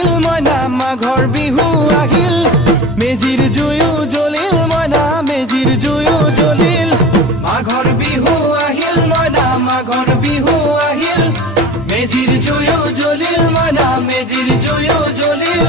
আহিল মইনা মাঘৰ বিহু আহিল মেজিৰ জুয়ো জ্বলিল মইনা মেজিৰ জুয়ো জ্বলিল মাঘৰ বিহু আহিল মইনা মাঘৰ বিহু আহিল মেজিৰ জুয়ো জ্বলিল মইনা মেজিৰ জুয়ো জ্বলিল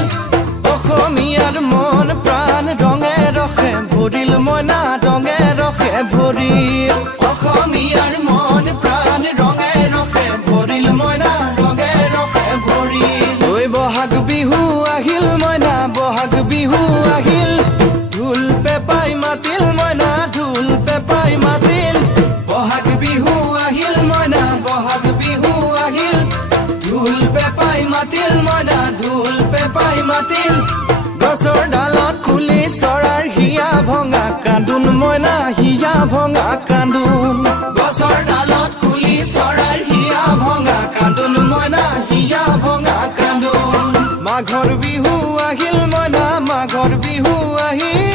অসমীয়াৰ মন প্ৰাণ ৰঙে ৰখে ভৰিল মইনা ৰঙে ৰখে ভৰিল অসমীয়াৰ মন প্ৰাণ ৰঙে ৰখে ভৰিল মইনা ৰঙে ৰখে ভৰিল ঐ বহাগ বিহু আহিল মইনা বহাগ বিহু আহিল ঢোল পেপাই মাতিল মইনা ঢোল পেপাই মাতিল বহাগ বিহু আহিল মইনা বহাগ বিহু আহিল ঢোল পেপাই মাতিল মইনা ঢোল পেপাই মাতিল গছৰ ডালত খুলি চৰাৰ হিয়া ভঙা কান্দোন মইনা হিয়া ভঙা কান্দোন গছৰ ডালত খুলি চৰাৰ হিয়া ভঙা কান্দোন মইনা হিয়া ভঙা কান্দোন মাঘৰ বিহু আহিল মইনা মাঘৰ বিহু আহিল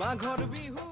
মাঘৰ বিহু